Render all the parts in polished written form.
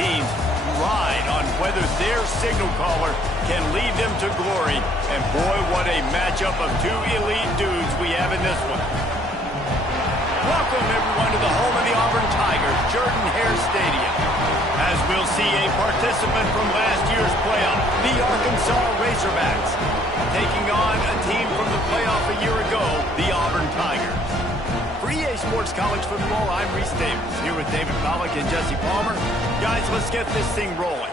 teams ride on whether their signal caller can lead them to glory. And boy, what a matchup of two elite dudes we have in this one. Welcome, everyone, to the home of the Auburn Tigers, Jordan-Hare Stadium. As we'll see a participant from last year's playoff, the Arkansas Razorbacks, taking on a team from the playoff a year ago, the Auburn Tigers. For EA Sports College Football, I'm Reese Davis, here with David Pollack and Jesse Palmer. Guys, let's get this thing rolling.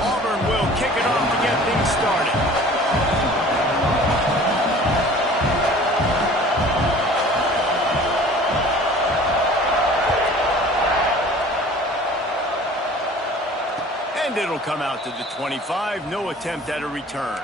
Auburn will kick it off to get things started. And it'll come out to the 25. No attempt at a return.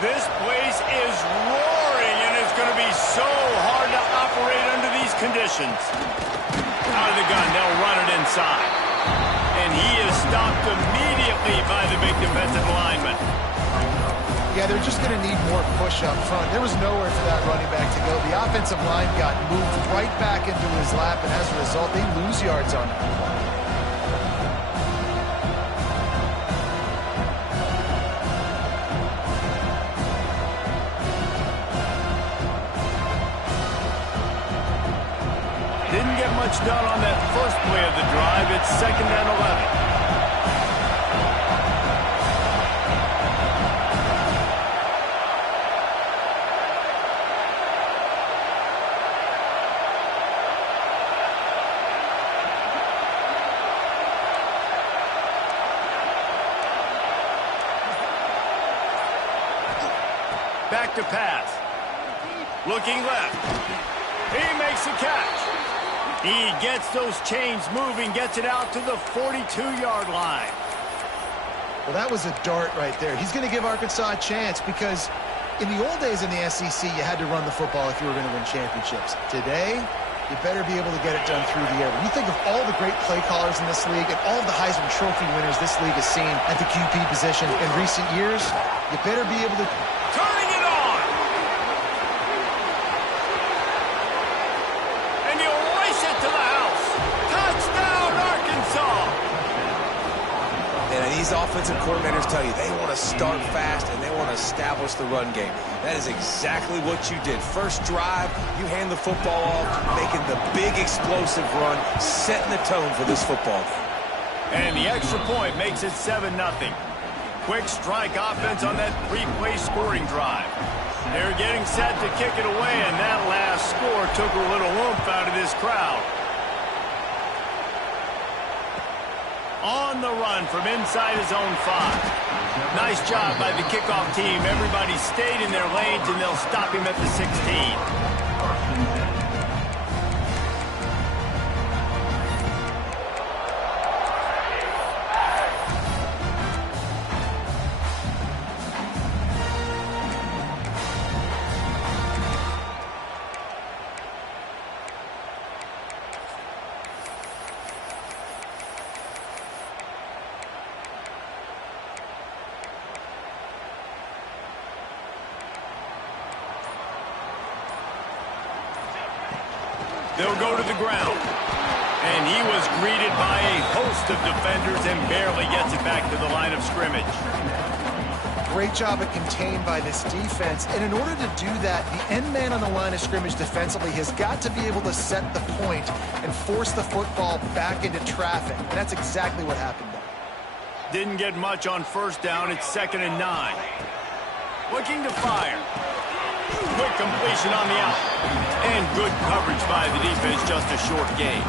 This place is roaring, and it's going to be so hard to operate under these conditions. Out of the gun, they'll run it inside. And he is stopped immediately by the big defensive lineman. Yeah, they're just going to need more push up front. There was nowhere for that running back to go. The offensive line got moved right back into his lap, and as a result, they lose yards on him. Didn't get much done on that first play of the drive. It's 2nd and 11. Back to pass. Looking left. He makes the catch. He gets those chains moving, gets it out to the 42-yard line. Well, that was a dart right there. He's going to give Arkansas a chance because in the old days in the SEC, you had to run the football if you were going to win championships. Today, you better be able to get it done through the air. When you think of all the great play callers in this league and all the Heisman Trophy winners this league has seen at the QB position in recent years, you better be able to... Turning it on! And you race it to the house. Touchdown, Arkansas! And these offensive coordinators tell you they want to start fast and they want to establish the run game. That is exactly what you did. First drive, you hand the football off, making the big explosive run, setting the tone for this football game. And the extra point makes it 7-0. Quick strike offense on that three-play scoring drive. They're getting set to kick it away, and that last score took a little oomph out of this crowd. On the run from inside his own 5. Nice job by the kickoff team. Everybody stayed in their lanes, and they'll stop him at the 16. They'll go to the ground. And he was greeted by a host of defenders and barely gets it back to the line of scrimmage. Great job of contained by this defense. And in order to do that, the end man on the line of scrimmage defensively has got to be able to set the point and force the football back into traffic. And that's exactly what happened there. Didn't get much on first down. It's 2nd and 9. Looking to fire. Quick completion on the out. And good coverage by the defense, just a short gain.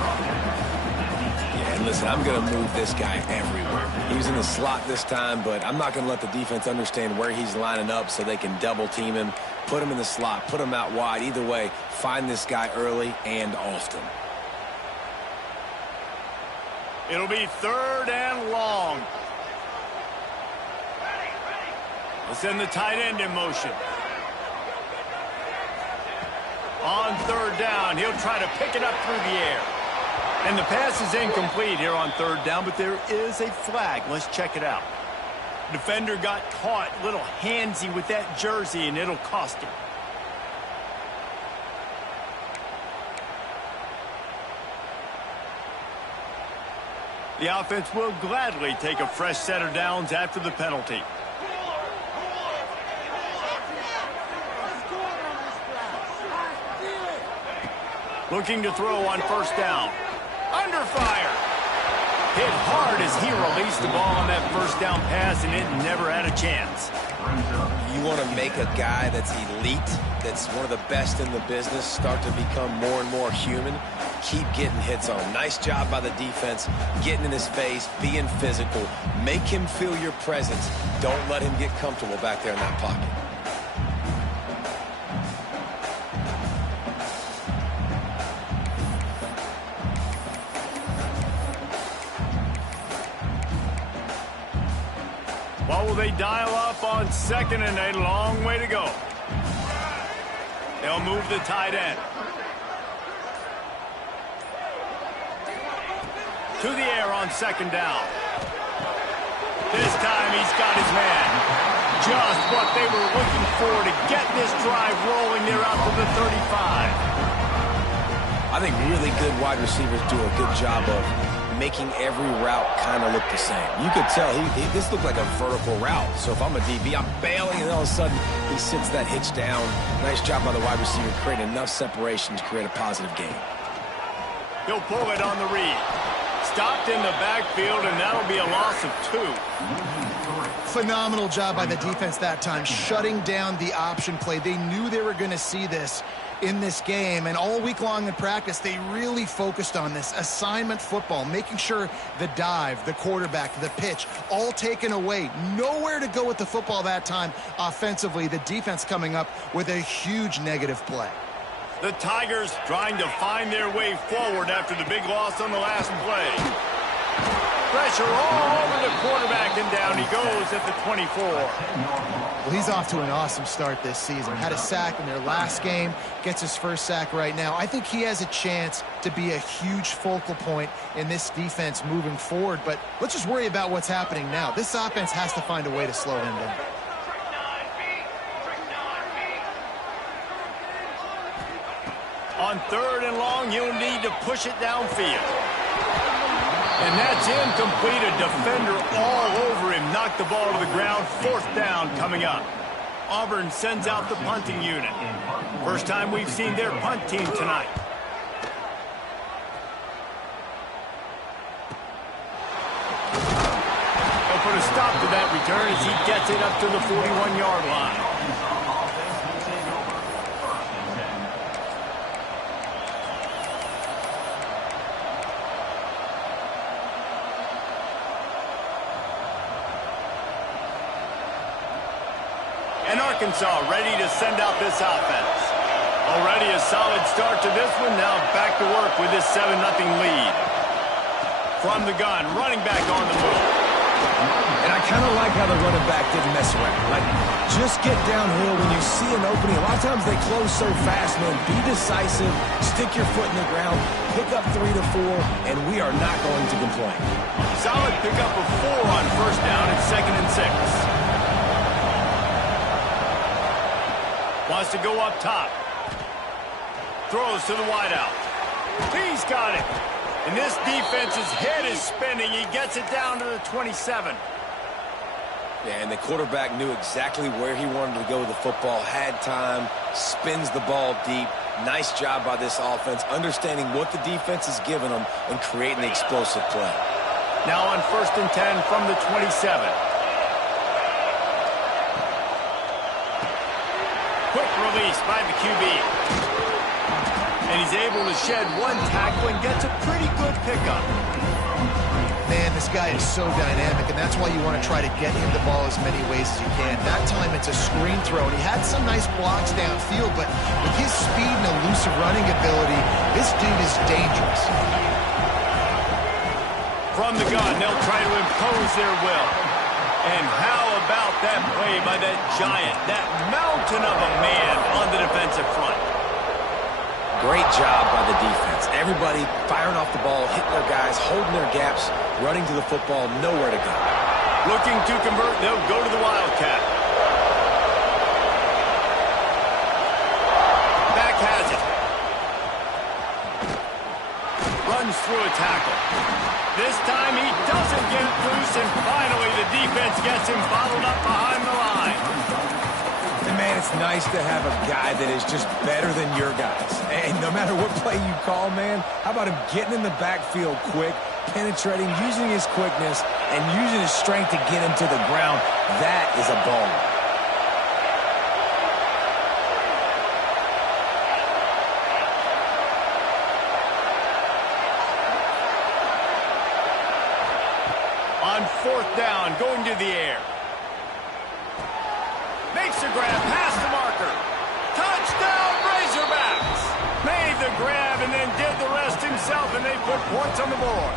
Yeah, and listen, I'm going to move this guy everywhere. He was in the slot this time, but I'm not going to let the defense understand where he's lining up so they can double team him, put him in the slot, put him out wide. Either way, find this guy early and often. It'll be 3rd and long. We'll send the tight end in motion. On third down, he'll try to pick it up through the air. And the pass is incomplete here on third down, but there is a flag. Let's check it out. Defender got caught a little handsy with that jersey, and it'll cost him. The offense will gladly take a fresh set of downs after the penalty. Looking to throw on first down. Under fire. Hit hard as he released the ball on that first down pass, and it never had a chance. You want to make a guy that's elite, that's one of the best in the business, start to become more and more human. Keep getting hits on him. Nice job by the defense, getting in his face, being physical. Make him feel your presence. Don't let him get comfortable back there in that pocket. What will they dial up on second and a long way to go? They'll move the tight end. To the air on second down. This time he's got his man. Just what they were looking for to get this drive rolling there out to the 35. I think really good wide receivers do a good job of making every route kind of look the same. You could tell this looked like a vertical route. So if I'm a DB, I'm bailing, and all of a sudden he sits that hitch down. Nice job by the wide receiver, creating enough separation to create a positive gain. He'll pull it on the read. Stopped in the backfield, and that'll be a loss of 2. Phenomenal job by the defense that time, shutting down the option play. They knew they were going to see this in this game, and all week long in practice, they really focused on this assignment football, making sure the dive, the quarterback, the pitch, all taken away. Nowhere to go with the football that time offensively. The defense coming up with a huge negative play. The Tigers trying to find their way forward after the big loss on the last play. Pressure all over the quarterback, and down he goes at the 24. Well, he's off to an awesome start this season. Had a sack in their last game, gets his first sack right now. I think he has a chance to be a huge focal point in this defense moving forward, but let's just worry about what's happening now. This offense has to find a way to slow him down. On third and long, he'll need to push it downfield. And that's incomplete. A defender all over him. Knocked the ball to the ground. Fourth down coming up. Auburn sends out the punting unit. First time we've seen their punt team tonight. They'll put a stop to that return as he gets it up to the 41-yard line. And Arkansas ready to send out this offense. Already a solid start to this one. Now back to work with this 7-0 lead. From the gun, running back on the move. And I kind of like how the running back didn't mess around. Like, just get downhill when you see an opening. A lot of times they close so fast, man. Be decisive, stick your foot in the ground, pick up 3 to 4, and we are not going to complain. Solid pickup of 4 on first down at 2nd and 6. Wants to go up top. Throws to the wideout. He's got it. And this defense's head is spinning. He gets it down to the 27. Yeah, and the quarterback knew exactly where he wanted to go with the football, had time, spins the ball deep. Nice job by this offense, understanding what the defense is giving them and creating the explosive play. Now on 1st and 10 from the 27. Quick release by the QB. And he's able to shed one tackle and gets a pretty good pickup. Man, this guy is so dynamic, and that's why you want to try to get him the ball as many ways as you can. That time it's a screen throw, and he had some nice blocks downfield, but with his speed and elusive running ability, this dude is dangerous. From the gun, they'll try to impose their will. And how about that play by that giant, that mountain of a man on the defensive front? Great job by the defense. Everybody firing off the ball, hitting their guys, holding their gaps, running to the football, nowhere to go. Looking to convert, they'll go to the Wildcat. Back has it. Runs through a tackle. This time he doesn't get loose, and finally the defense gets him bottled up behind the line. And man, it's nice to have a guy that is just better than your guys. And no matter what play you call, man, how about him getting in the backfield quick, penetrating, using his quickness, and using his strength to get him to the ground? That is a ball. On fourth down, going to the air. Makes a grab past the marker. Touchdown, Razorbacks! Made the grab and then did the rest himself, and they put points on the board.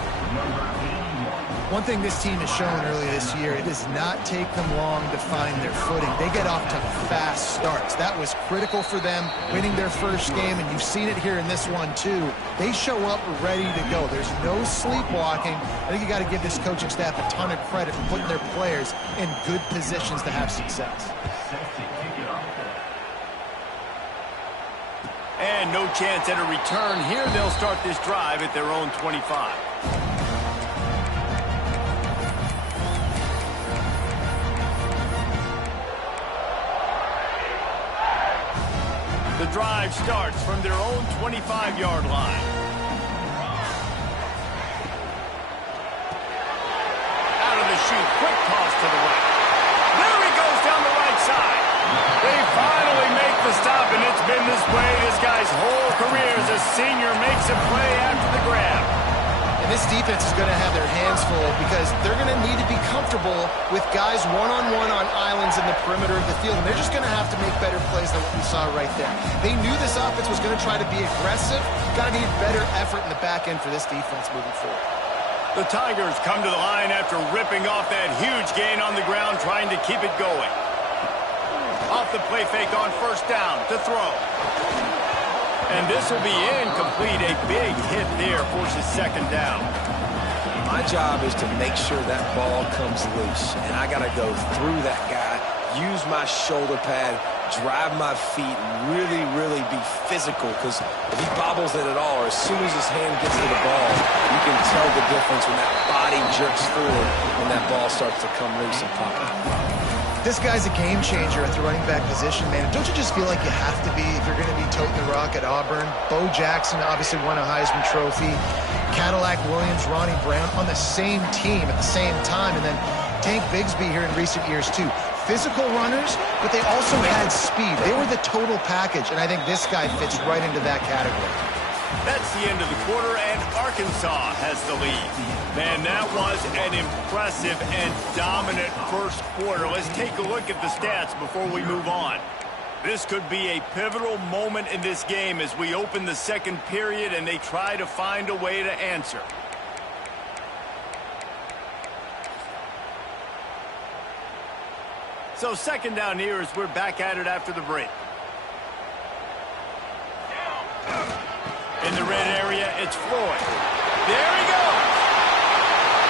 One thing this team has shown earlier this year, it does not take them long to find their footing. They get off to fast starts. That was critical for them, winning their first game, and you've seen it here in this one too. They show up ready to go. There's no sleepwalking. I think you got to give this coaching staff a ton of credit for putting their players in good positions to have success. And no chance at a return here. They'll start this drive at their own 25. The drive starts from their own 25-yard line. Out of the chute, quick toss to the right. There he goes down the right side. They finally make the stop, and it's been this way this guy's whole career as a senior makes a play after the grab. And this defense is going to have their hands full because they're going to need to be comfortable with guys one-on-one on islands in the perimeter of the field. And they're just going to have to make better plays than what we saw right there. They knew this offense was going to try to be aggressive. Got to need better effort in the back end for this defense moving forward. The Tigers come to the line after ripping off that huge gain on the ground, trying to keep it going. Off the play fake on first down to throw. And this will be incomplete. A big hit there forces second down. My job is to make sure that ball comes loose. And I got to go through that guy, use my shoulder pad, drive my feet, really, really be physical. Because if he bobbles it at all, or as soon as his hand gets to the ball, you can tell the difference when that body jerks forward when that ball starts to come loose and pop out. This guy's a game changer at the running back position, man. Don't you just feel like you have to be if you're going to be toting the rock at Auburn? Bo Jackson obviously won a Heisman Trophy. Cadillac Williams, Ronnie Brown on the same team at the same time. And then Tank Bigsby here in recent years, too. Physical runners, but they also had speed. They were the total package, and I think this guy fits right into that category. That's the end of the quarter, and Arkansas has the lead. Man, that was an impressive and dominant first quarter. Let's take a look at the stats before we move on. This could be a pivotal moment in this game as we open the second period and they try to find a way to answer. So second down here as we're back at it after the break. In the red area, it's Floyd. There he goes.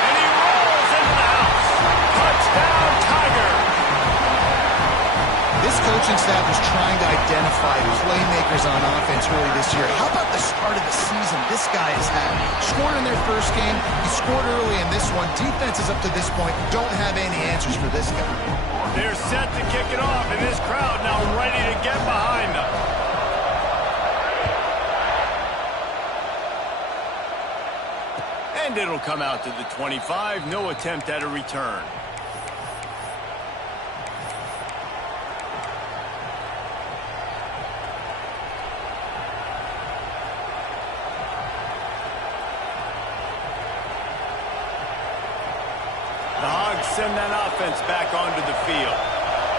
And he rolls into the house. Touchdown, Tiger. This coaching staff is trying to identify playmakers on offense early this year. How about the start of the season this guy has had? Scored in their first game. He scored early in this one. Defenses up to this point don't have any answers for this guy. They're set to kick it off, and this crowd now ready to get behind them. And it'll come out to the 25. No attempt at a return. The Hogs send that offense back onto the field.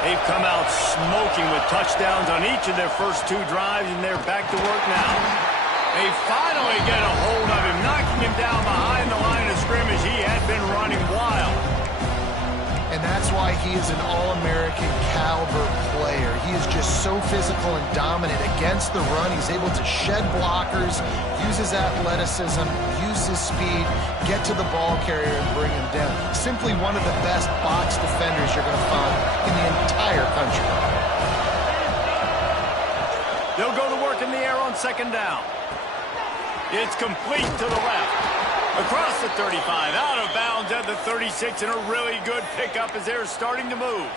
They've come out smoking with touchdowns on each of their first two drives, and they're back to work now. They finally get a hold of him, knocking him down behind the line of scrimmage. He had been running wild. And and that's why he is an All-American caliber player. He is just so physical and dominant against the run. He's able to shed blockers, use his athleticism, use his speed, get to the ball carrier and bring him down. Simply one of the best box defenders you're going to find in the entire country. They'll go to work in the air on second down. It's complete to the left. Across the 35, out of bounds at the 36, and a really good pickup as they're starting to move.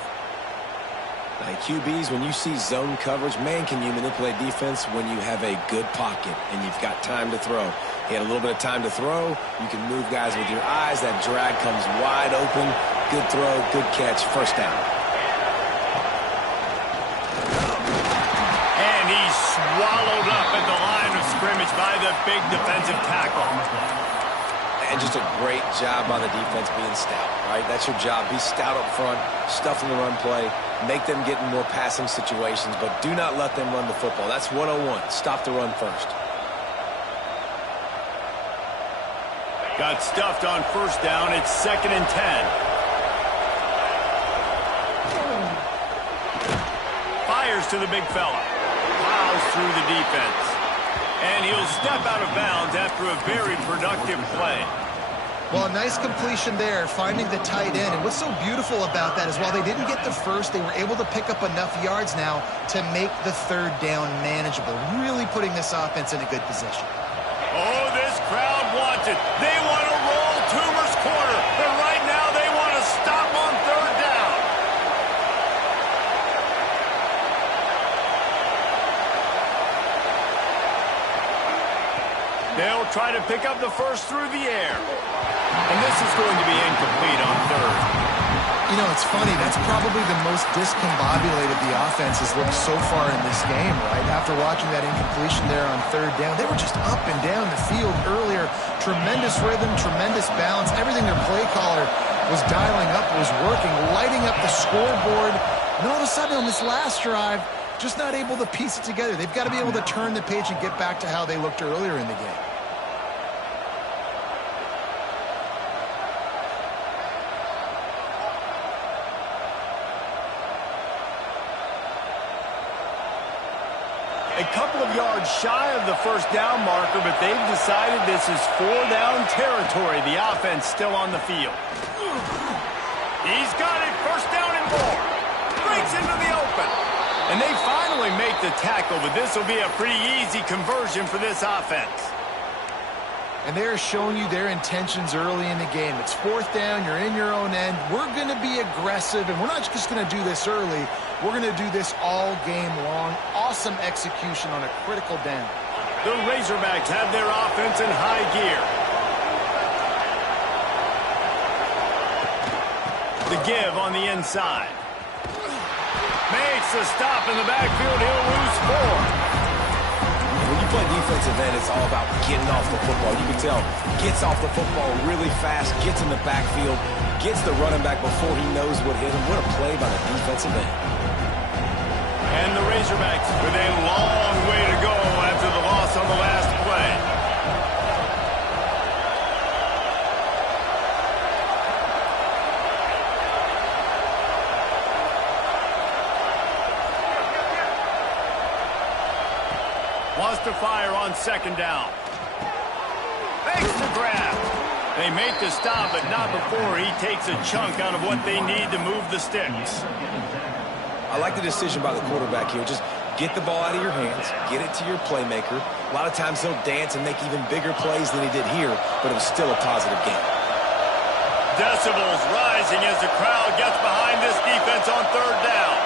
Like QBs, when you see zone coverage, man, can you manipulate defense when you have a good pocket and you've got time to throw. He had a little bit of time to throw. You can move guys with your eyes. That drag comes wide open. Good throw, good catch, first down. And he's swallowed up at the line of scrimmage by the big defensive tackle. And just a great job by the defense being stout, right? That's your job. Be stout up front, stuff in the run play, make them get in more passing situations, but do not let them run the football. That's 101. Stop the run first. Got stuffed on first down. It's 2nd and 10. Fires to the big fella. Plows through the defense. And he'll step out of bounds after a very productive play. Well, a nice completion there, finding the tight end. And what's so beautiful about that is while they didn't get the first, they were able to pick up enough yards now to make the third down manageable, really putting this offense in a good position. Oh, this crowd wants it. They want to roll Toomer's corner, but right now they want to stop on third down. They'll try to pick up the first through the air. And this is going to be incomplete on third. You know, it's funny. That's probably the most discombobulated the offense has looked so far in this game, right? After watching that incompletion there on third down, they were just up and down the field earlier. Tremendous rhythm, tremendous balance. Everything their play caller was dialing up was working, lighting up the scoreboard. And all of a sudden on this last drive, just not able to piece it together. They've got to be able to turn the page and get back to how they looked earlier in the game. A couple of yards shy of the first down marker, but they've decided this is 4-down territory. The offense still on the field. He's got it, first down and more. Breaks into the open. And they finally make the tackle, but this will be a pretty easy conversion for this offense. And they're showing you their intentions early in the game. It's 4th down, you're in your own end. We're going to be aggressive, and we're not just going to do this early. We're going to do this all game long. Awesome execution on a critical down. The Razorbacks have their offense in high gear. The give on the inside. Makes the stop in the backfield. He'll lose 4. When you play defensive end, it's all about getting off the football. You can tell, gets off the football really fast, gets in the backfield, gets the running back before he knows what hit him. What a play by the defensive end. And the Razorbacks with a long way to go after the loss on the last play. Wants to fire on second down. Makes the grab. They make the stop, but not before he takes a chunk out of what they need to move the sticks. I like the decision by the quarterback here. Just get the ball out of your hands, get it to your playmaker. A lot of times he'll dance and make even bigger plays than he did here, but it was still a positive game. Decibels rising as the crowd gets behind this defense on third down.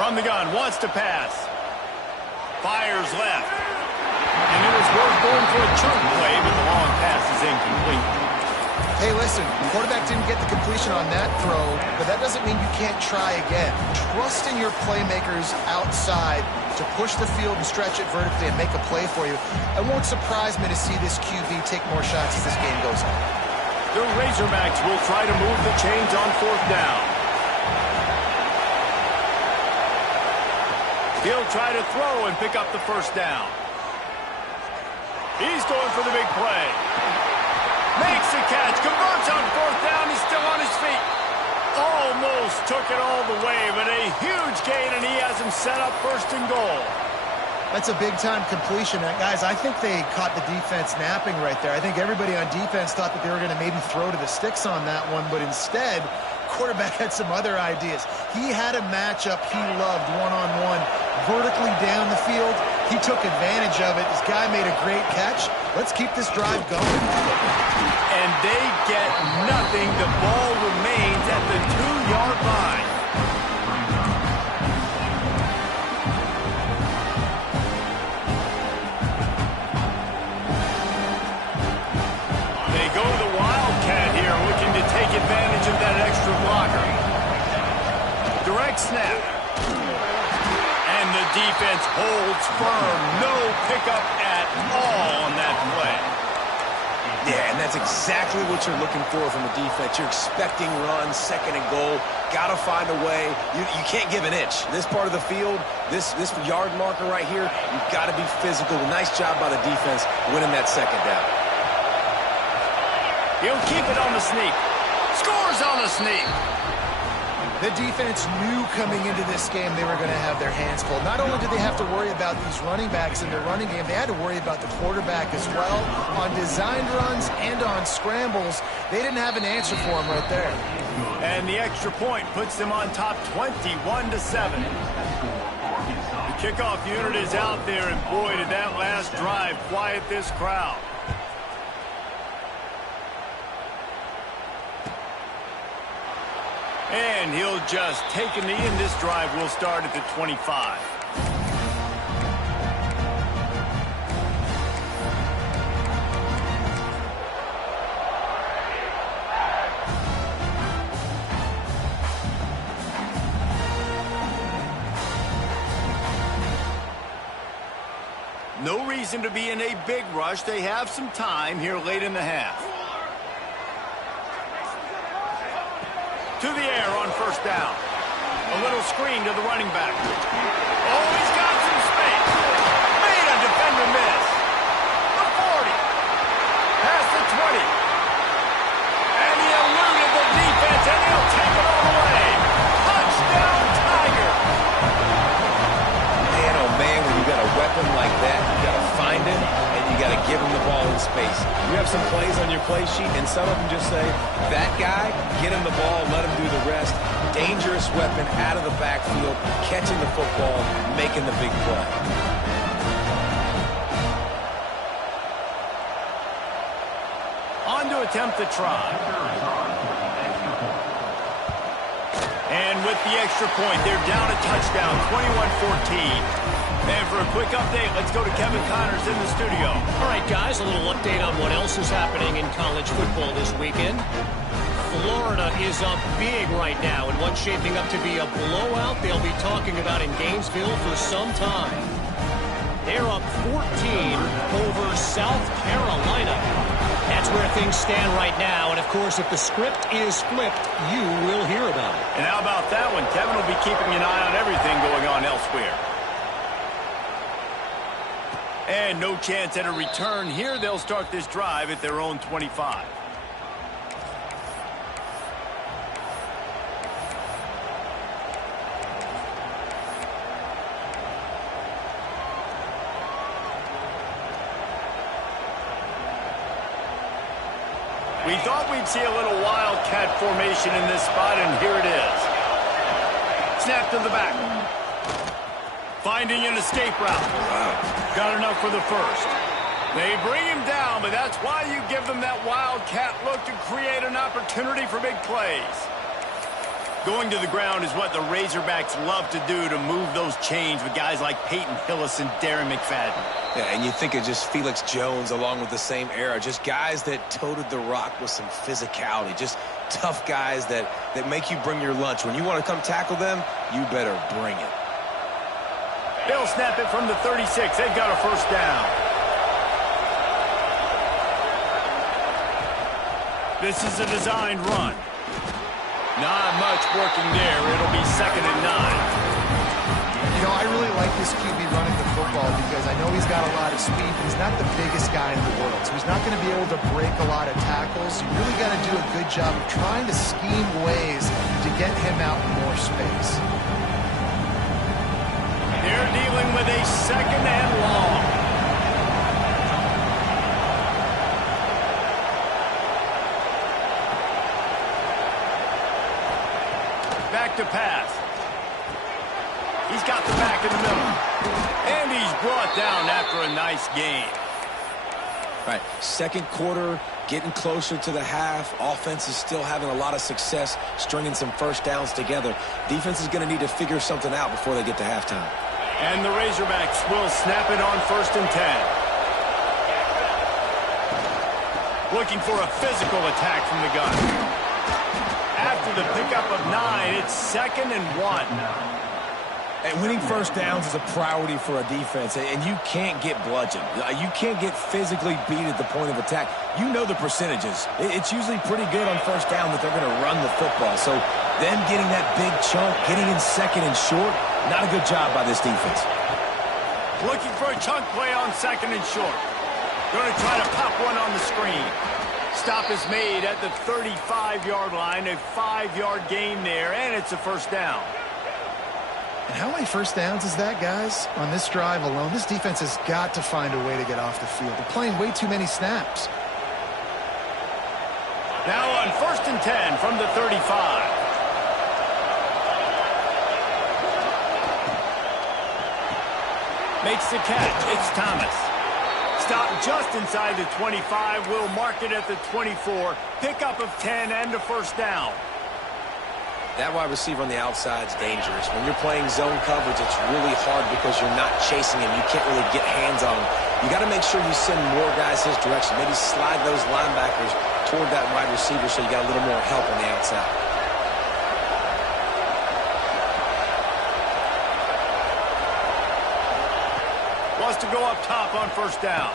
From the gun, wants to pass. Fires left. And it was worth going for a chunk play, but the long pass is incomplete. Hey, listen, the quarterback didn't get the completion on that throw, but that doesn't mean you can't try again. Trust in your playmakers outside to push the field and stretch it vertically and make a play for you. It won't surprise me to see this QB take more shots as this game goes on. The Razorbacks will try to move the chains on 4th down. He'll try to throw and pick up the 1st down. He's going for the big play. Makes the catch, converts on 4th down, he's still on his feet. Almost took it all the way, but a huge gain, and he has him set up 1st and goal. That's a big-time completion. Guys, I think they caught the defense napping right there. I think everybody on defense thought that they were going to maybe throw to the sticks on that one, but instead, quarterback had some other ideas. He had a matchup he loved one-on-one, vertically down the field. He took advantage of it. This guy made a great catch. Let's keep this drive going. And they get nothing. The ball remains at the 2-yard line. They go to the Wildcat here, looking to take advantage of that extra blocker. Direct snap. And the defense holds firm. No pickup at all on that play. Yeah, and that's exactly what you're looking for from the defense. You're expecting runs, 2nd and goal. Got to find a way. You can't give an inch. This part of the field, this yard marker right here, you've got to be physical. Nice job by the defense winning that 2nd down. He'll keep it on the sneak. Scores on the sneak. The defense knew coming into this game they were going to have their hands full. Not only did they have to worry about these running backs in their running game, they had to worry about the quarterback as well. On designed runs and on scrambles, they didn't have an answer for him right there. And the extra point puts them on top 21-7. The kickoff unit is out there, and boy, did that last drive quiet this crowd. And he'll just take a knee, and this drive will start at the 25. No reason to be in a big rush. They have some time here late in the half. To the air on 1st down. A little screen to the running back. Oh, he's got some space. Made a defender miss. The 40. Past the 20. And he eluded the defense, and he'll take it all the way. Touchdown, Tiger. Man, oh man, when you got a weapon like that, you got to find him, and you got to give him the ball in space. You have some plays on your play sheet, and some of them just say, that guy, get him the ball, let him do the rest. Dangerous weapon out of the backfield, catching the football, making the big play. On to attempt the try. And with the extra point, they're down a touchdown, 21-14. And for a quick update, let's go to Kevin Connors in the studio. All right, guys, a little update on what else is happening in college football this weekend. Florida is up big right now in what's shaping up to be a blowout they'll be talking about in Gainesville for some time. They're up 14 over South Carolina. That's where things stand right now. And, of course, if the script is flipped, you will hear about it. And how about that one? Kevin will be keeping an eye on everything going on elsewhere. And no chance at a return here. They'll start this drive at their own 25. We thought we'd see a little wildcat formation in this spot, and here it is. Snap to the back. Finding an escape route. Got enough for the first. They bring him down, but that's why you give them that wildcat look to create an opportunity for big plays. Going to the ground is what the Razorbacks love to do, to move those chains with guys like Peyton Hillis and Darren McFadden. Yeah, and you think of just Felix Jones along with the same era, just guys that toted the rock with some physicality, just tough guys that make you bring your lunch. When you want to come tackle them, you better bring it. They'll snap it from the 36. They've got a first down. This is a designed run. Not much working there. It'll be 2nd and 9. You know, I really like this QB running the football because I know he's got a lot of speed, but he's not the biggest guy in the world. So he's not going to be able to break a lot of tackles. You really got to do a good job of trying to scheme ways to get him out in more space. They're dealing with a 2nd and long. Back to pass. He's got the back in the middle. And he's brought down after a nice gain. All right, second quarter, getting closer to the half. Offense is still having a lot of success stringing some first downs together. Defense is going to need to figure something out before they get to halftime. And the Razorbacks will snap it on 1st and 10. Looking for a physical attack from the gun. After the pickup of 9, it's 2nd and 1. And winning first downs is a priority for a defense, and you can't get bludgeoned. You can't get physically beat at the point of attack. You know the percentages. It's usually pretty good on first down that they're going to run the football. So them getting that big chunk, getting in 2nd and short, not a good job by this defense. Looking for a chunk play on 2nd and short. Going to try to pop one on the screen. Stop is made at the 35-yard line, a 5-yard gain there, and it's a first down. And how many first downs is that, guys? On this drive alone, this defense has got to find a way to get off the field. They're playing way too many snaps. Now on 1st and 10 from the 35. Makes the catch. It's Thomas. Stop just inside the 25. We'll mark it at the 24. Pickup of 10 and a first down. That wide receiver on the outside is dangerous. When you're playing zone coverage, it's really hard because you're not chasing him. You can't really get hands on him. You got to make sure you send more guys his direction. Maybe slide those linebackers toward that wide receiver so you got a little more help on the outside. Wants to go up top on first down.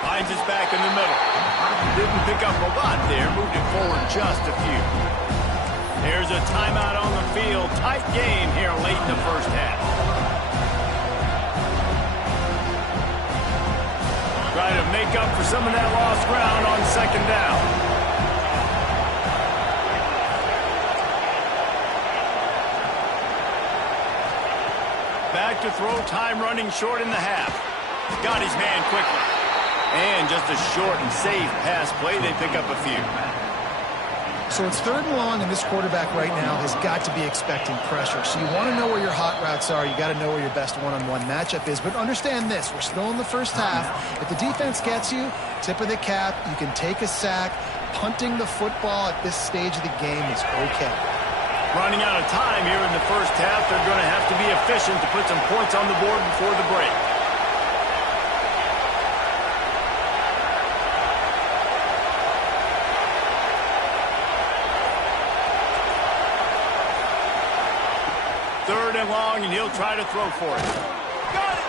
Finds his back in the middle. Didn't pick up a lot there. Moved it forward just a few. There's a timeout on the field. Tight game here late in the first half. Try to make up for some of that lost ground on 2nd down. Back to throw, time running short in the half. Got his man quickly. And just a short and safe pass play. They pick up a few. So it's 3rd and long, and this quarterback right now has got to be expecting pressure. So you want to know where your hot routes are. You got to know where your best one-on-one matchup is. But understand this, we're still in the first half. If the defense gets you, tip of the cap, you can take a sack. Punting the football at this stage of the game is okay. Running out of time here in the first half. They're going to have to be efficient to put some points on the board before the break. Long, and he'll try to throw for it. Got it!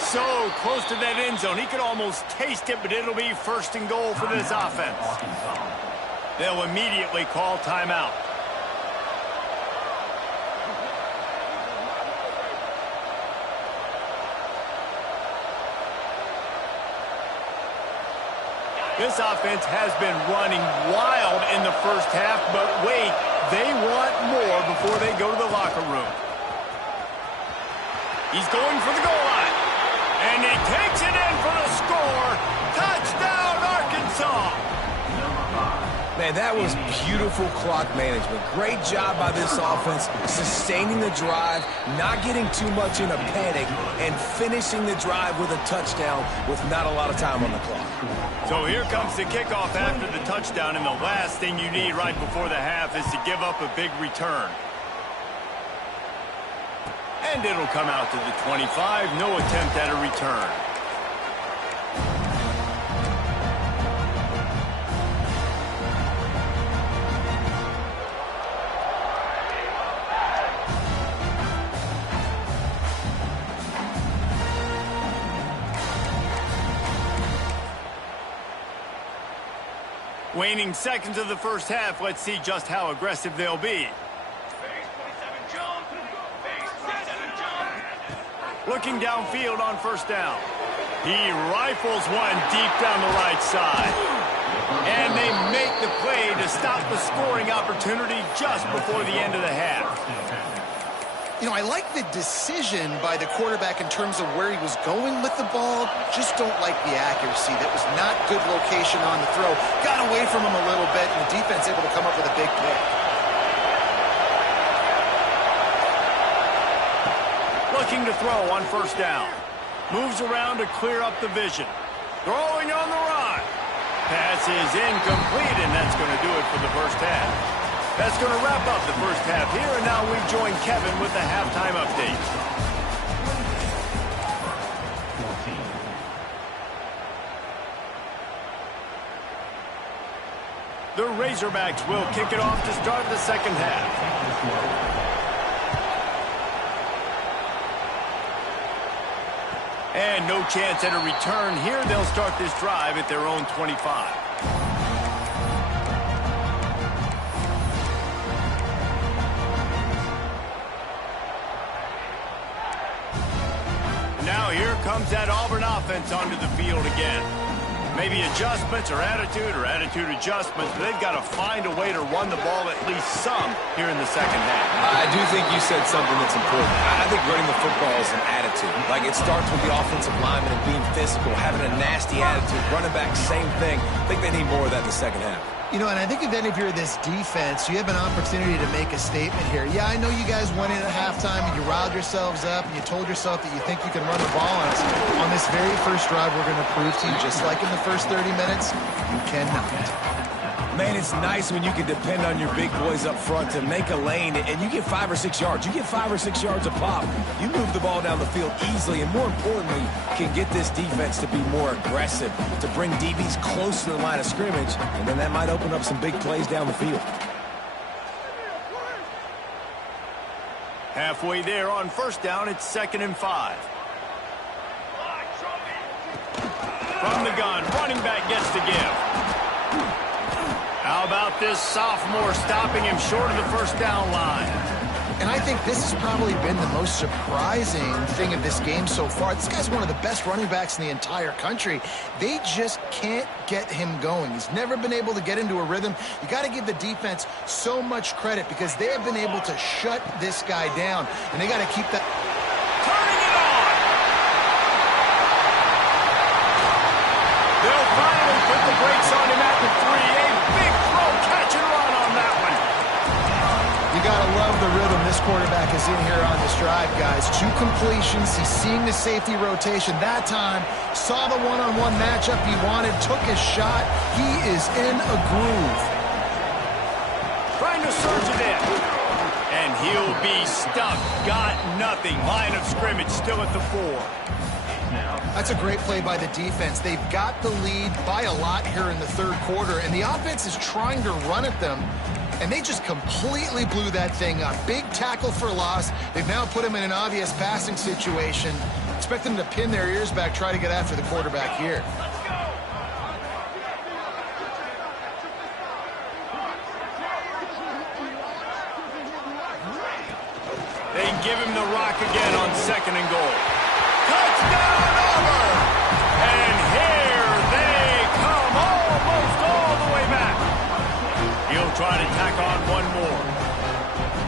So close to that end zone. He could almost taste it, but it'll be 1st and goal for this offense. They'll immediately call timeout. This offense has been running wild in the first half, but wait, they want more before they go to the locker room. He's going for the goal line. And he takes it in for the score. Touchdown, Arkansas. Man, that was beautiful clock management. Great job by this offense, sustaining the drive, not getting too much in a panic, and finishing the drive with a touchdown with not a lot of time on the clock. So here comes the kickoff after the touchdown, and the last thing you need right before the half is to give up a big return. And it'll come out to the 25. No attempt at a return. Waning seconds of the first half. Let's see just how aggressive they'll be. Looking downfield on first down. He rifles one deep down the right side. And they make the play to stop the scoring opportunity just before the end of the half. You know, I like the decision by the quarterback in terms of where he was going with the ball. Just don't like the accuracy. That was not good location on the throw. Got away from him a little bit, and the defense able to come up with a big pick. Looking to throw on first down. Moves around to clear up the vision. Throwing on the run. Pass is incomplete, and that's going to do it for the first half. That's going to wrap up the first half here, and now we join Kevin with the halftime update. The Razorbacks will kick it off to start the second half. And no chance at a return here. They'll start this drive at their own 25. Now here comes that Auburn offense onto the field again. Maybe adjustments or attitude adjustments, but they've got to find a way to run the ball at least some here in the second half. I do think you said something that's important. I think running the football is an attitude. Like, it starts with the offensive lineman and being physical, having a nasty attitude. Running back, same thing. I think they need more of that in the second half. You know, and I think if you're this defense, you have an opportunity to make a statement here. Yeah, I know you guys went in at halftime and you riled yourselves up and you told yourself that you think you can run the ball on us. On this very first drive, we're going to prove to you, just like in the first 30 minutes, you cannot. Man, it's nice when you can depend on your big boys up front to make a lane, and you get 5 or 6 yards. You get 5 or 6 yards a pop. You move the ball down the field easily, and more importantly, can get this defense to be more aggressive, to bring DBs close to the line of scrimmage, and then that might open up some big plays down the field. Halfway there on first down, it's 2nd and 5. From the gun, running back gets to give. How about this sophomore stopping him short of the first down line? And I think this has probably been the most surprising thing of this game so far. This guy's one of the best running backs in the entire country. They just can't get him going. He's never been able to get into a rhythm. You got to give the defense so much credit because they have been able to shut this guy down, and they got to keep that. Turning it on! They'll finally put the brakes on him at the 3. A big throw, catch and run on that one. You got to love the rhythm this quarterback is in here on this drive, guys. 2 completions. He's seeing the safety rotation. That time, saw the one-on-one matchup he wanted, took his shot. He is in a groove. Trying to surge it in. And he'll be stuck. Got nothing. Line of scrimmage still at the 4. That's a great play by the defense. They've got the lead by a lot here in the third quarter, and the offense is trying to run at them, and they just completely blew that thing up. Big tackle for loss. They've now put him in an obvious passing situation. Expect them to pin their ears back, try to get after the quarterback here. They give him the rock again on 2nd and goal. Touchdown, Auburn! And here they come, almost all the way back. He'll try to tack on one more.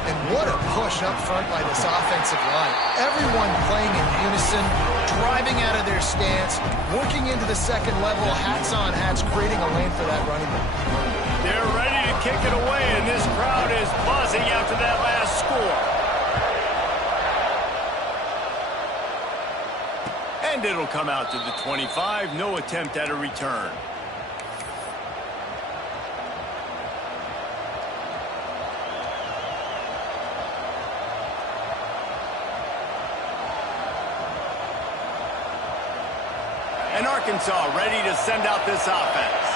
And what a push up front by this offensive line. Everyone playing in unison, driving out of their stance, working into the second level, hats on hats, creating a lane for that running back. They're ready to kick it away, and this crowd is buzzing after that last score. And it'll come out to the 25. No attempt at a return. And Arkansas ready to send out this offense.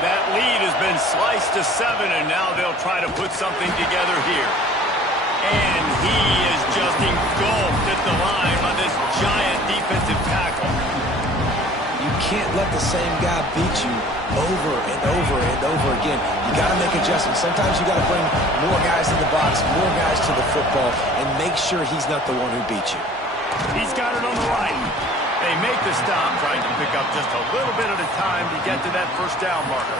That lead has been sliced to 7, and now they'll try to put something together here. And he is just engulfed at the line by this giant defensive tackle. You can't let the same guy beat you over and over and over again. You got to make adjustments. Sometimes you got to bring more guys to the box, more guys to the football, and make sure he's not the one who beat you. He's got it on the right. They make the stop, trying to pick up just a little bit at a time to get to that first down marker.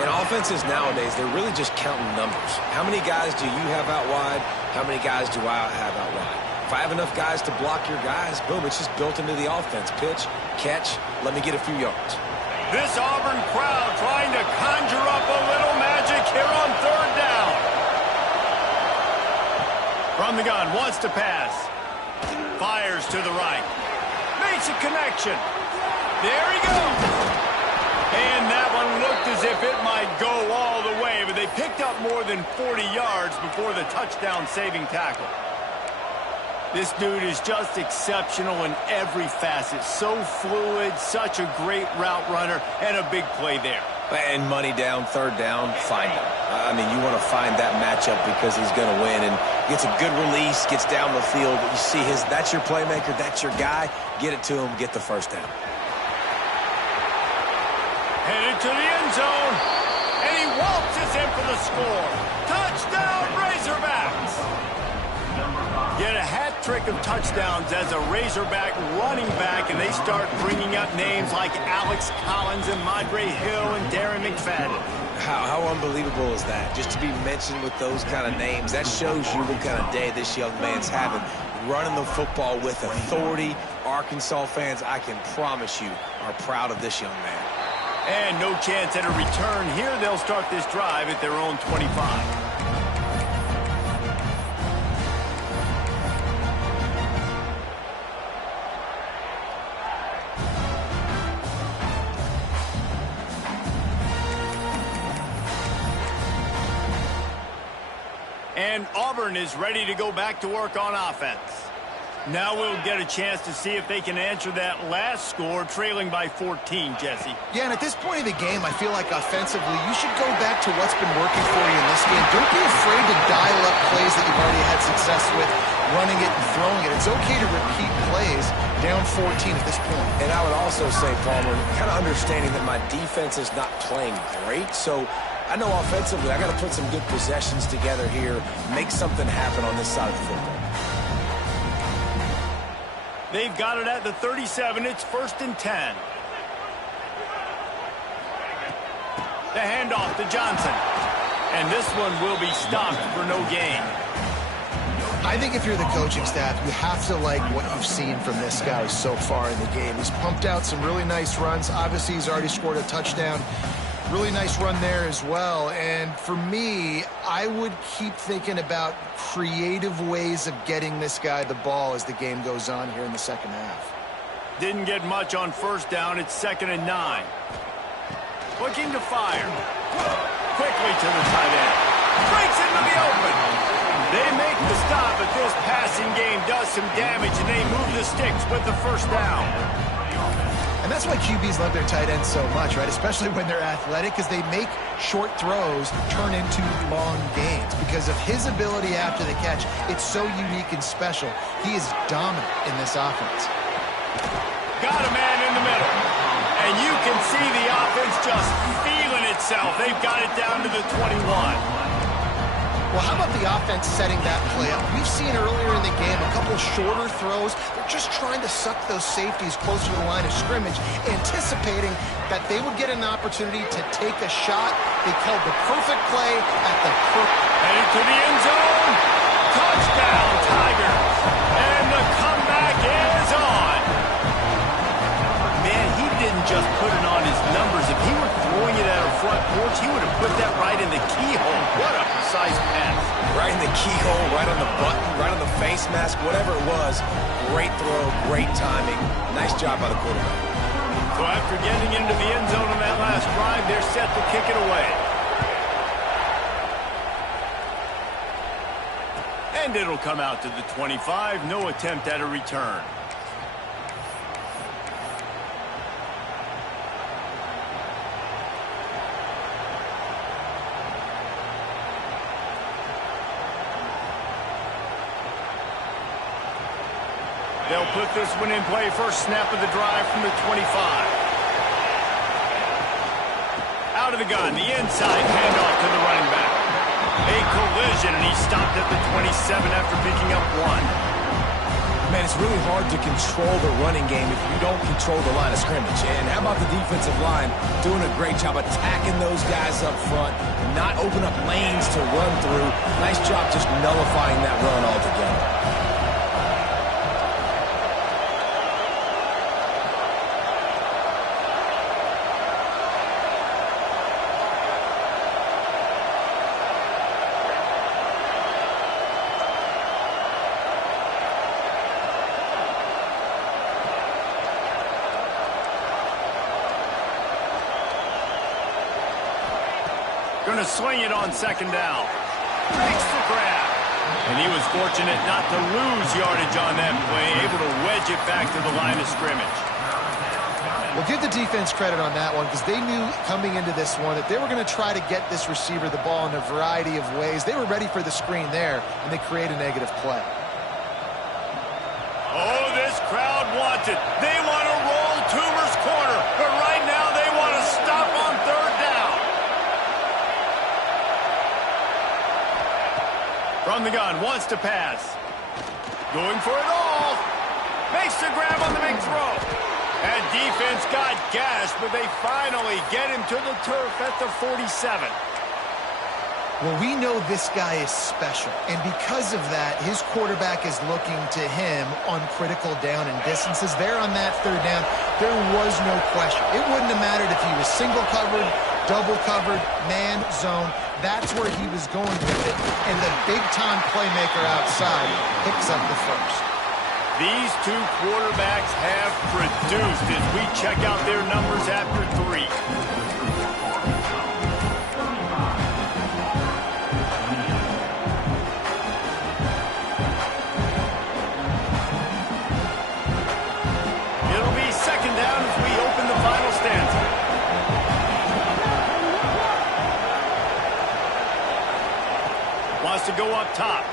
And offenses nowadays, they're really just counting numbers. How many guys do you have out wide? How many guys do I have out wide? If I have enough guys to block your guys, boom, it's just built into the offense. Pitch, catch, let me get a few yards. This Auburn crowd trying to conjure up a little magic here on third down. From the gun, wants to pass. Fires to the right. Makes a connection. There he goes. And that one looked as if it might go all the way, but they picked up more than 40 yards before the touchdown-saving tackle. This dude is just exceptional in every facet. So fluid, such a great route runner, and a big play there. And money down, third down, find him. I mean, you want to find that matchup because he's going to win. And gets a good release, gets down the field. You see that's your playmaker, that's your guy. Get it to him, get the first down. Headed to the end zone. And he waltzes in for the score. Touchdown, Razorbacks. Get a hat trick of touchdowns as a Razorback running back, and they start bringing up names like Alex Collins and Madre Hill and Darren McFadden. How unbelievable is that? Just to be mentioned with those kind of names, that shows you what kind of day this young man's having. Running the football with authority. Arkansas fans, I can promise you, are proud of this young man. And no chance at a return here. They'll start this drive at their own 25. And Auburn is ready to go back to work on offense. Now we'll get a chance to see if they can answer that last score, trailing by 14, Jesse. Yeah, and at this point of the game, I feel like offensively, you should go back to what's been working for you in this game. Don't be afraid to dial up plays that you've already had success with, running it and throwing it. It's okay to repeat plays down 14 at this point. And I would also say, Palmer, kind of understanding that my defense is not playing great, so I know offensively I got to put some good possessions together here, make something happen on this side of the football. They've got it at the 37. It's 1st and 10. The handoff to Johnson. And this one will be stopped for no gain. I think if you're the coaching staff, you have to like what you've seen from this guy so far in the game. He's pumped out some really nice runs. Obviously, he's already scored a touchdown. Really nice run there as well. And for me, I would keep thinking about creative ways of getting this guy the ball as the game goes on here in the second half. Didn't get much on first down. It's 2nd and 9. Looking to fire. Quickly to the tight end. Breaks into the open. They make the stop, but this passing game does some damage, and they move the sticks with the first down. And that's why QBs love their tight ends so much, right? Especially when they're athletic, because they make short throws turn into long gains. Because of his ability after the catch, it's so unique and special. He is dominant in this offense. Got a man in the middle. And you can see the offense just feeling itself. They've got it down to the 21. Well, how about the offense setting that play up? We've seen earlier in the game a couple shorter throws. They're just trying to suck those safeties closer to the line of scrimmage, anticipating that they would get an opportunity to take a shot. They called the perfect play at the perfect. Headed to the end zone. Touchdown, Tigers. And the comeback is on. Man, he didn't just put it on his numbers. If he were throwing it at a front porch, he would have put that right in the keyhole. What a precise pass. Right in the keyhole, right on the button, right on the face mask, whatever it was. Great throw, great timing. Nice job by the quarterback. So after getting into the end zone on that last drive, they're set to kick it away. And it'll come out to the 25. No attempt at a return. They'll put this one in play. First snap of the drive from the 25. Out of the gun, the inside handoff to the running back. A collision, and he stopped at the 27 after picking up 1. Man, it's really hard to control the running game if you don't control the line of scrimmage. And how about the defensive line doing a great job attacking those guys up front, not open up lanes to run through. Nice job just nullifying that run altogether. Going to swing it on second down. Makes the grab. And he was fortunate not to lose yardage on that play, able to wedge it back to the line of scrimmage. Well, give the defense credit on that one because they knew coming into this one that they were going to try to get this receiver the ball in a variety of ways. They were ready for the screen there, and they create a negative play. Oh, this crowd wants it. They want to roll Toomer's corner, but right now they want to stop on third down. From the gun, wants to pass. Going for it all. Makes the grab on the big throw. And defense got gashed, but they finally get him to the turf at the 47. Well, we know this guy is special, and because of that, his quarterback is looking to him on critical down and distances. There on that third down, there was no question. It wouldn't have mattered if he was single covered, double covered, man, zone. That's where he was going with it, and the big-time playmaker outside picks up the first. These two quarterbacks have produced as we check out their numbers after 3. It'll be second down as we open the final stanza. Wants to go up top.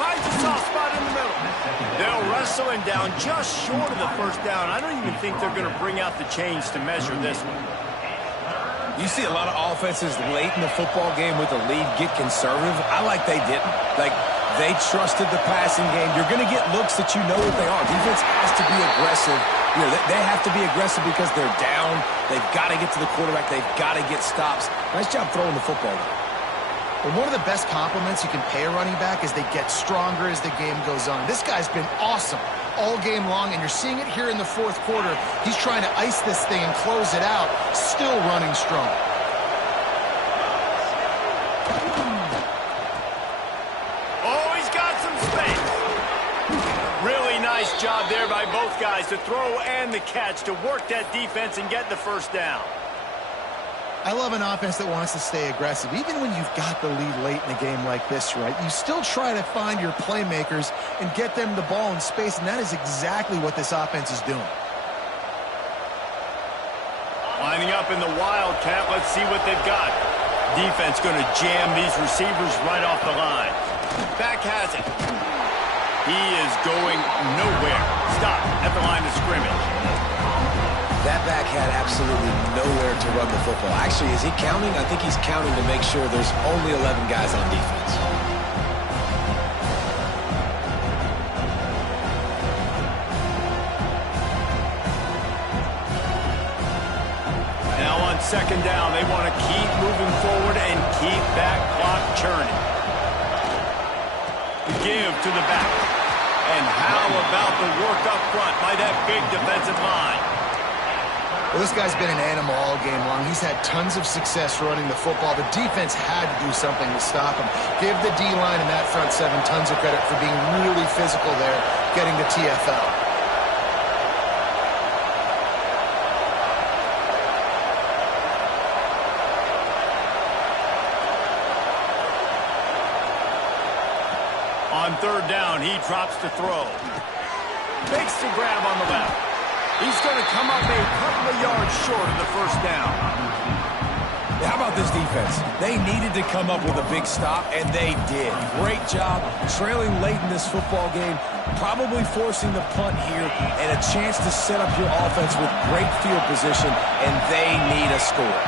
Finds a soft spot in the middle. They'll wrestle him down just short of the first down. I don't even think they're going to bring out the chains to measure this one. You see a lot of offenses late in the football game with a lead get conservative. I like they didn't. Like, they trusted the passing game. You're going to get looks that you know what they are. Defense has to be aggressive. You know, they have to be aggressive because they're down. They've got to get to the quarterback. They've got to get stops. Nice job throwing the football. Well, one of the best compliments you can pay a running back is they get stronger as the game goes on. This guy's been awesome all game long, and you're seeing it here in the fourth quarter. He's trying to ice this thing and close it out, still running strong. Oh, he's got some space. Really nice job there by both guys to throw and the catch to work that defense and get the first down. I love an offense that wants to stay aggressive. Even when you've got the lead late in a game like this, right, you still try to find your playmakers and get them the ball in space, and that is exactly what this offense is doing. Lining up in the Wildcat, let's see what they've got. Defense going to jam these receivers right off the line. Back has it. He is going nowhere. Stop at the line of scrimmage. That back had absolutely nowhere to run the football. Actually, is he counting? I think he's counting to make sure there's only 11 guys on defense. Now on second down, they want to keep moving forward and keep that clock churning. Give to the back. And how about the work up front by that big defensive line? Well, this guy's been an animal all game long. He's had tons of success running the football. The defense had to do something to stop him. Give the D-line and that front seven tons of credit for being really physical there, getting the TFL. On third down, he drops to throw. Makes the grab on the left. He's going to come up a couple of yards short of the first down. How about this defense? They needed to come up with a big stop, and they did. Great job trailing late in this football game, probably forcing the punt here, and a chance to set up your offense with great field position, and they need a score.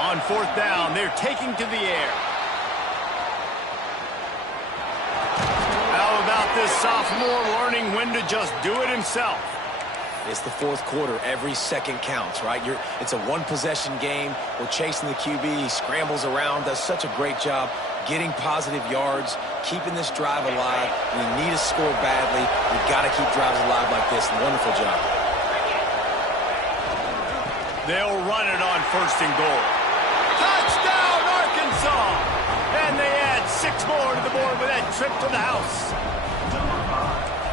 On fourth down, they're taking to the air. How about this sophomore learning when to just do it himself? It's the fourth quarter. Every second counts, right? It's a one-possession game. We're chasing the QB. He scrambles around, does such a great job getting positive yards, keeping this drive alive. We need a score badly. We've got to keep drives alive like this. Wonderful job. They'll run it on first and goal. Touchdown, Arkansas! And they add 6 more to the board with that trip to the house.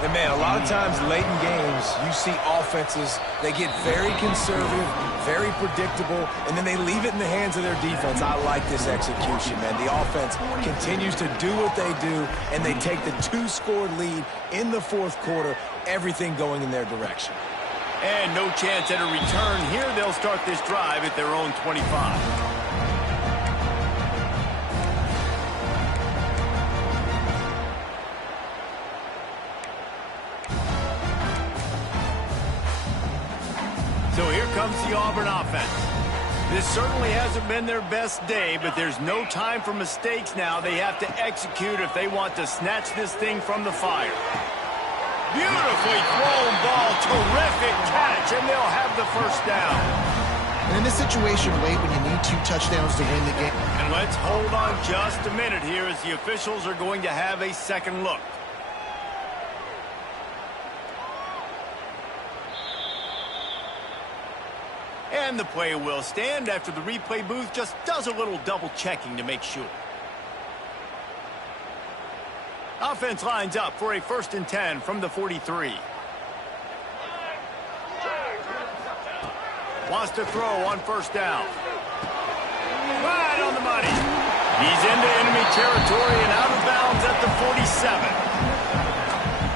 And, man, a lot of times late in games, you see offenses, they get very conservative, very predictable, and then they leave it in the hands of their defense. I like this execution, man. The offense continues to do what they do, and they take the 2-score lead in the fourth quarter, everything going in their direction. And no chance at a return here. They'll start this drive at their own 25. So here comes the Auburn offense. This certainly hasn't been their best day, but there's no time for mistakes now. They have to execute if they want to snatch this thing from the fire. Beautifully thrown ball, terrific catch, and they'll have the first down. And in this situation, late when you need 2 touchdowns to win the game. And let's hold on just a minute here as the officials are going to have a second look. And the play will stand after the replay booth just does a little double checking to make sure. Offense lines up for a 1st and 10 from the 43. Wants to throw on first down. Right on the money. He's into enemy territory and out of bounds at the 47.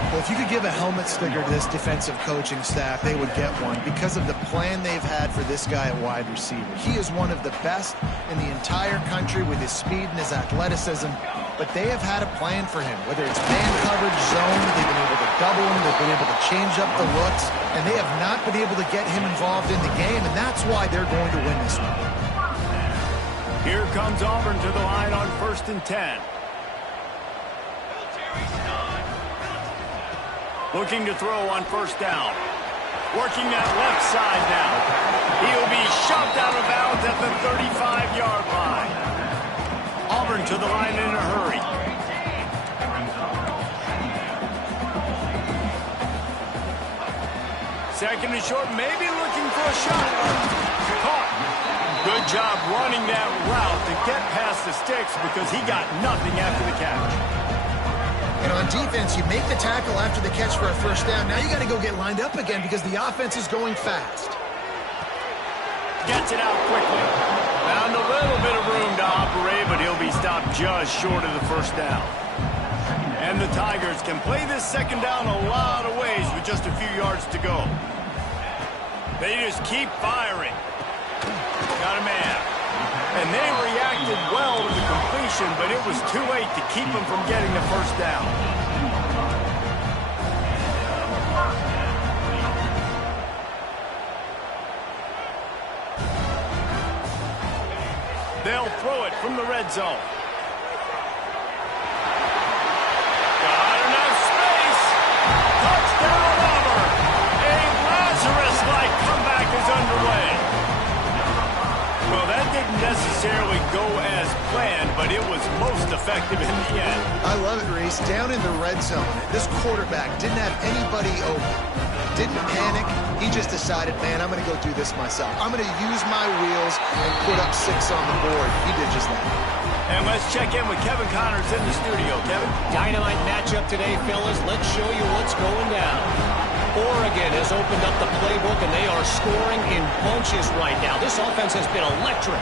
Well, if you could give a helmet sticker to this defensive coaching staff, they would get one because of the plan they've had for this guy at wide receiver. He is one of the best in the entire country with his speed and his athleticism, but they have had a plan for him, whether it's man coverage, zone, they've been able to double him, they've been able to change up the looks, and they have not been able to get him involved in the game, and that's why they're going to win this one. Here comes Auburn to the line on 1st and 10. Looking to throw on first down. Working that left side now. He'll be shoved out of bounds at the 35-yard line. Auburn to the line in a hurry. Second and short, maybe looking for a shot. Caught. Good job running that route to get past the sticks because he got nothing after the catch. And on defense, you make the tackle after the catch for a first down. Now you got to go get lined up again because the offense is going fast. Gets it out quickly. Found a little bit of room to operate, but he'll be stopped just short of the first down. And the Tigers can play this second down a lot of ways with just a few yards to go. They just keep firing. Got a man. And they reacted well to the completion, but it was too late to keep them from getting the first down. They'll throw it from the red zone. Got enough space. Touchdown, Auburn. A Lazarus-like comeback is underway. Well, that didn't necessarily go as planned, but it was most effective in the end. I love it, Reese. Down in the red zone, this quarterback didn't have anybody open. Didn't panic. He just decided, man, I'm going to go do this myself. I'm going to use my wheels and put up 6 on the board. He did just that. And let's check in with Kevin Connors in the studio. Kevin? Dynamite matchup today, fellas. Let's show you what's going down. Oregon has opened up the playbook, and they are scoring in bunches right now. This offense has been electric.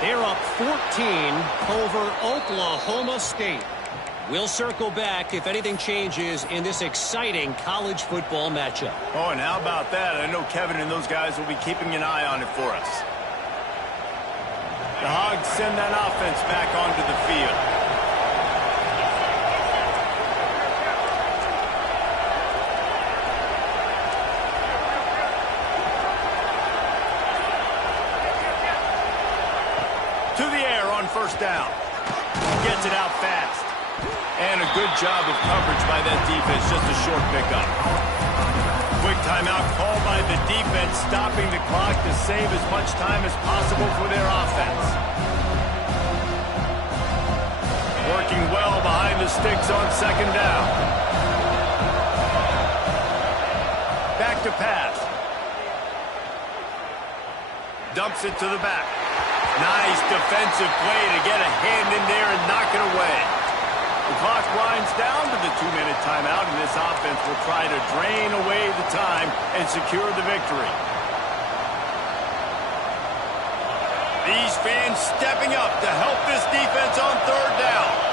They're up 14 over Oklahoma State. We'll circle back if anything changes in this exciting college football matchup. Oh, and how about that? I know Kevin and those guys will be keeping an eye on it for us. The Hogs send that offense back onto the field. To the air on first down. Gets it out fast. And a good job of coverage by that defense. Just a short pickup. Quick timeout called by the defense, stopping the clock to save as much time as possible for their offense. Working well behind the sticks on second down. Back to pass. Dumps it to the back. Nice defensive play to get a hand in there and knock it away. The clock winds down to the 2-minute timeout, and this offense will try to drain away the time and secure the victory. These fans stepping up to help this defense on third down.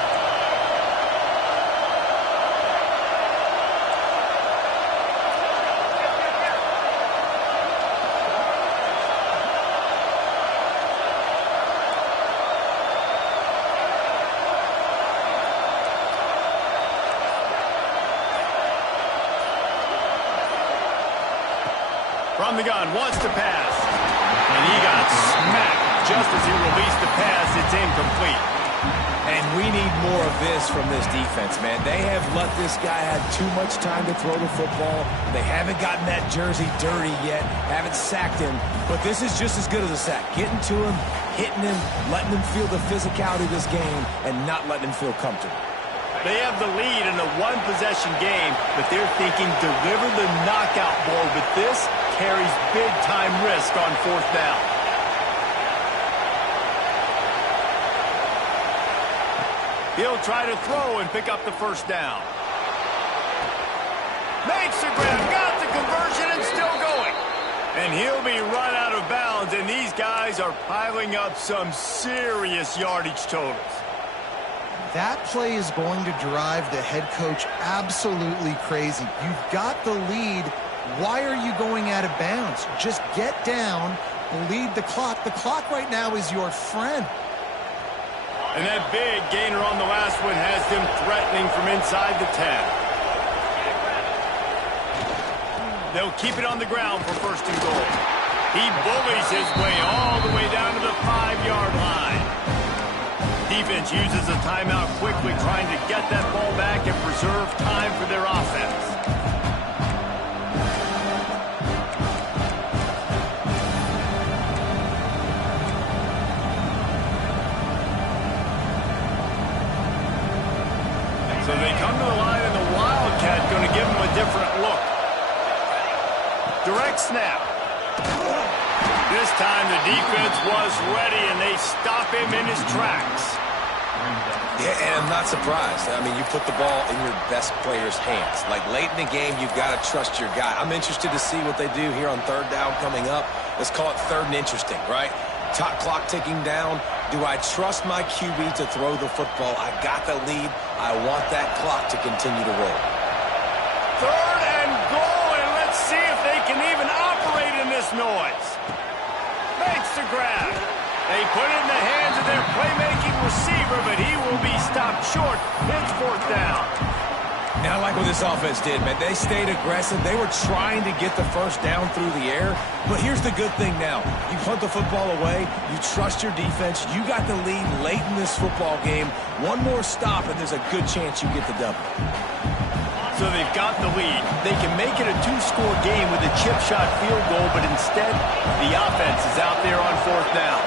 From the gun, wants to pass. And he got smacked just as he released the pass. It's incomplete. And we need more of this from this defense, man. They have let this guy have too much time to throw the football. They haven't gotten that jersey dirty yet, haven't sacked him. But this is just as good as a sack. Getting to him, hitting him, letting him feel the physicality of this game, and not letting him feel comfortable. They have the lead in a one-possession game, but they're thinking deliver the knockout blow. But this carries big-time risk on fourth down. He'll try to throw and pick up the first down. Makes the grab, got the conversion, and still going. And he'll be run out of bounds, and these guys are piling up some serious yardage totals. That play is going to drive the head coach absolutely crazy. You've got the lead. Why are you going out of bounds? Just get down, bleed the clock. The clock right now is your friend. And that big gainer on the last one has them threatening from inside the 10. They'll keep it on the ground for first and goal. He bullies his way all the way down to the 5-yard line. Defense uses a timeout quickly, trying to get that ball back and preserve time for their offense. So they come to the line, and the Wildcat going to give them a different look. Direct snap. This time the defense was ready, and they stop him in his tracks. Yeah, and I'm not surprised. I mean, you put the ball in your best player's hands. Like, late in the game, you've got to trust your guy. I'm interested to see what they do here on third down coming up. Let's call it third and interesting, right? Top clock ticking down. Do I trust my QB to throw the football? I got the lead. I want that clock to continue to roll. Third and goal, and let's see if they can even operate in this noise. Makes the grab. They put it in the hands of their playmaking receiver, but he will be stopped short. It's fourth down. Now, I like what this offense did, man. They stayed aggressive. They were trying to get the first down through the air. But here's the good thing now. You punt the football away. You trust your defense. You got the lead late in this football game. One more stop, and there's a good chance you get the W. So they've got the lead. They can make it a 2-score game with a chip shot field goal, but instead, the offense is out there on fourth down.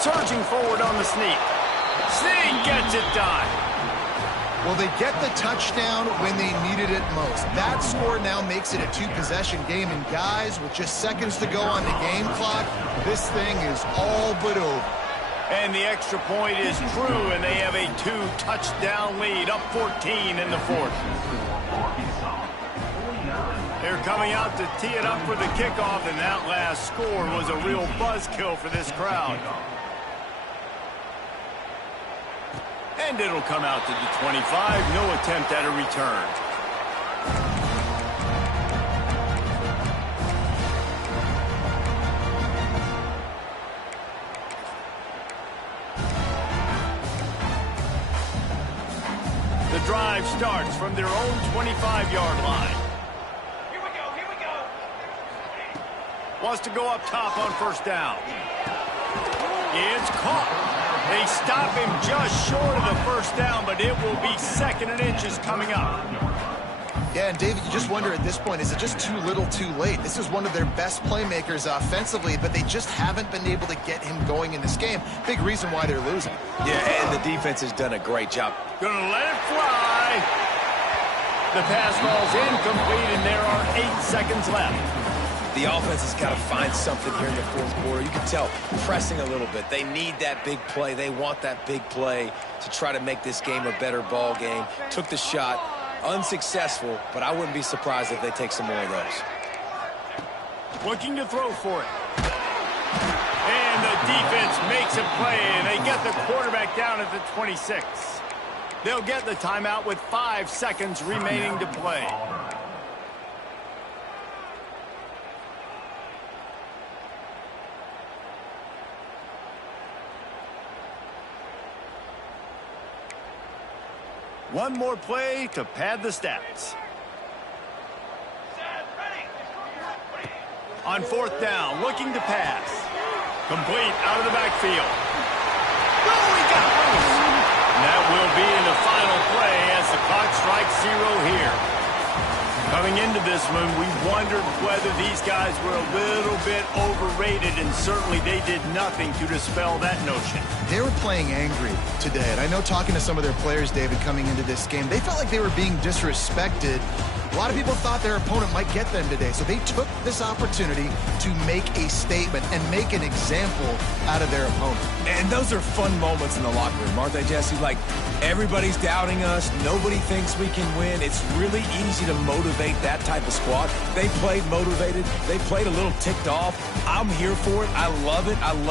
Surging forward on the sneak. Sneak gets it done. Well, they get the touchdown when they needed it most. That score now makes it a two-possession game, and guys, with just seconds to go on the game clock, this thing is all but over. And the extra point is true, and they have a 2-touchdown lead, up 14 in the fourth. They're coming out to tee it up for the kickoff, and that last score was a real buzzkill for this crowd. And it'll come out to the 25. No attempt at a return. The drive starts from their own 25-yard line. Here we go. Wants to go up top on first down. It's caught. They stop him just short of the first down, but it will be 2nd and inches coming up. Yeah, and David, you just wonder at this point, is it just too little too late? This is one of their best playmakers offensively, but they just haven't been able to get him going in this game. Big reason why they're losing. Yeah, and the defense has done a great job. Gonna let it fly. The pass ball's incomplete, and there are 8 seconds left. The offense has got to find something here in the fourth quarter. You can tell, pressing a little bit. They need that big play. They want that big play to try to make this game a better ball game. Took the shot, unsuccessful, but I wouldn't be surprised if they take some more of those. Looking to throw for it. And the defense makes a play, and they get the quarterback down at the 26. They'll get the timeout with 5 seconds remaining to play. One more play to pad the stats. On fourth down, looking to pass. Complete out of the backfield. Oh, he got loose. And that will be in the final play as the clock strikes 0 here. Coming into this one, we wondered whether these guys were a little bit overrated, and certainly they did nothing to dispel that notion. They were playing angry today, and I know talking to some of their players, David, coming into this game, they felt like they were being disrespected. A lot of people thought their opponent might get them today, so they took this opportunity to make a statement and make an example out of their opponent. And those are fun moments in the locker room, aren't they, Jesse? Like, everybody's doubting us. Nobody thinks we can win. It's really easy to motivate that type of squad. They played motivated. They played a little ticked off. I'm here for it. I love it. I love